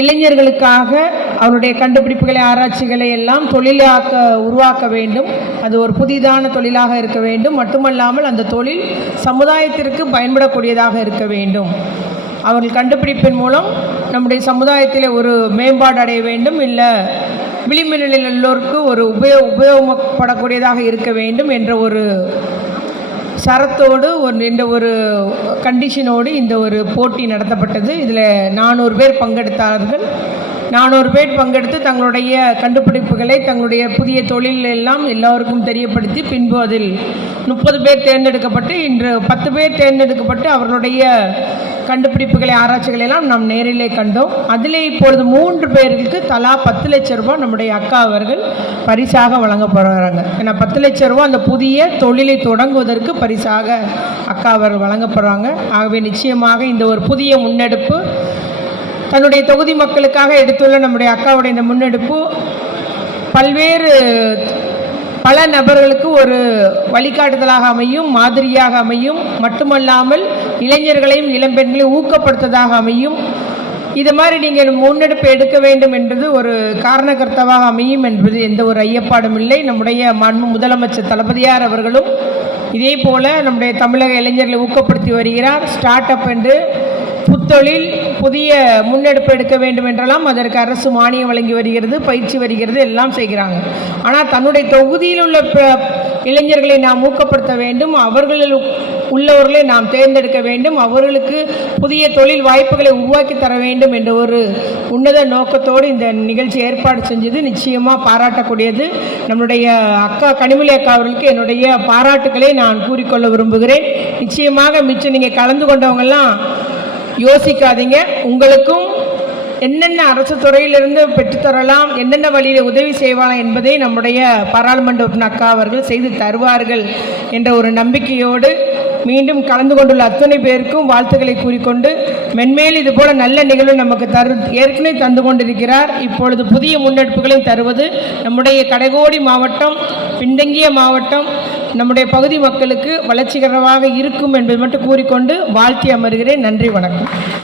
இளைஞர்களுக்காக அவருடைய கண்டுபிடிப்புகளை ஆராய்ச்சிகளை எல்லாம் தொழிலாக்க உருவாக்க வேண்டும். அது ஒரு புதிதான தொழிலாக இருக்க வேண்டும். மட்டுமல்லாமல் அந்த தொழில் சமுதாயத்திற்கு பயன்படக்கூடியதாக இருக்க வேண்டும். அவர்கள் கண்டுபிடிப்பின் மூலம் நம்முடைய சமுதாயத்தில் ஒரு மேம்பாடு அடைய வேண்டும், இல்லை விளிம்புநிலையில் எல்லோருக்கு ஒரு உபயோகப்படக்கூடியதாக இருக்க வேண்டும் என்ற ஒரு சரத்தோடு இந்த ஒரு கண்டிஷனோடு இந்த ஒரு போட்டி நடத்தப்பட்டது. இதில் 400 பேர் பங்கெடுத்தார்கள். 400 பேர் பங்கெடுத்து தங்களுடைய கண்டுபிடிப்புகளை, தங்களுடைய புதிய தொழில் எல்லாம் எல்லோருக்கும் தெரியப்படுத்தி, பின்பு அதில் 30 பேர் தேர்ந்தெடுக்கப்பட்டு, இன்று 10 பேர் தேர்ந்தெடுக்கப்பட்டு அவர்களுடைய கண்டுபிடிப்புகளை ஆராய்ச்சிகளை எல்லாம் நாம் நேரிலே கண்டோம். அதிலே இப்பொழுது 3 பேருக்கு தலா 10 லட்சம் ரூபாய் நம்முடைய அக்கா அவர்கள் பரிசாக வழங்க போகிறாங்க. ஏன்னா 10 லட்சம் ரூபாய் அந்த புதிய தொழிலை தொடங்குவதற்கு பரிசாக அக்கா அவர்கள் வழங்க போகிறாங்க. ஆகவே நிச்சயமாக இந்த ஒரு புதிய முன்னெடுப்பு தன்னுடைய தொகுதி மக்களுக்காக எடுத்துள்ள நம்முடைய அக்காவுடைய இந்த முன்னெடுப்பு பல நபர்களுக்கு ஒரு வழிகாட்டுதலாக அமையும், மாதிரியாக அமையும். மட்டுமல்லாமல் இளைஞர்களையும் இளம்பெண்களையும் ஊக்கப்படுத்துவதாக அமையும். இது மாதிரி நீங்கள் முன்னெடுப்பு எடுக்க வேண்டும் என்பது ஒரு காரணகர்த்தாவாக அமையும் என்பது எந்த ஒரு ஐயப்பாடும் இல்லை. நம்முடைய மாண்பு முதலமைச்சர் தளபதியார் அவர்களும் இதே போல நம்முடைய தமிழக இளைஞர்களை ஊக்கப்படுத்தி வருகிறார். ஸ்டார்ட் அப் என்று புத்தொழில் புதிய முன்னெடுப்பு எடுக்க வேண்டும் என்றெல்லாம் அதற்கு அரசு மானியம் வழங்கி வருகிறது, பயிற்சி வருகிறது, எல்லாம் செய்கிறாங்க. ஆனால் தன்னுடைய தொகுதியில் உள்ள இளைஞர்களை நாம் ஊக்கப்படுத்த வேண்டும், அவர்களில் உள்ளவர்களை நாம் தேர்ந்தெடுக்க வேண்டும், அவர்களுக்கு புதிய தொழில் வாய்ப்புகளை உருவாக்கி தர வேண்டும் என்ற ஒரு உன்னத நோக்கத்தோடு இந்த நிகழ்ச்சி ஏற்பாடு செஞ்சது நிச்சயமாக பாராட்டக்கூடியது. நம்முடைய அக்கா கனிமொழி அக்கா அவர்களுக்கு என்னுடைய பாராட்டுக்களை நான் கூறிக்கொள்ள விரும்புகிறேன். நிச்சயமாக மிச்சம் நீங்கள் கலந்து கொண்டவங்கெல்லாம் யோசிக்காதீங்க. உங்களுக்கும் என்னென்ன அரசு துறையிலிருந்து பெற்றுத்தரலாம், என்னென்ன வழியில் உதவி செய்வாங்க என்பதை நம்முடைய பாராளுமன்ற உறுப்பினர் அக்கா அவர்கள் செய்து தருவார்கள் என்ற ஒரு நம்பிக்கையோடு மீண்டும் கலந்து கொண்டுள்ள அத்தனை பேருக்கும் வாழ்த்துக்களை கூறிக்கொண்டு, மென்மேல் இதுபோல நல்ல நிகழ்வு நமக்கு ஏற்கனவே தந்து கொண்டிருக்கிறார். இப்பொழுது புதிய முன்னெடுப்புகளையும் தருவது நம்முடைய கடைகோடி மாவட்டம், பின்தங்கிய மாவட்டம், நம்முடைய பகுதி மக்களுக்கு வளர்ச்சிகரமாக இருக்கும் என்பதை மட்டும் கூறிக்கொண்டு வாழ்த்தி அமர்கிறேன். நன்றி, வணக்கம்.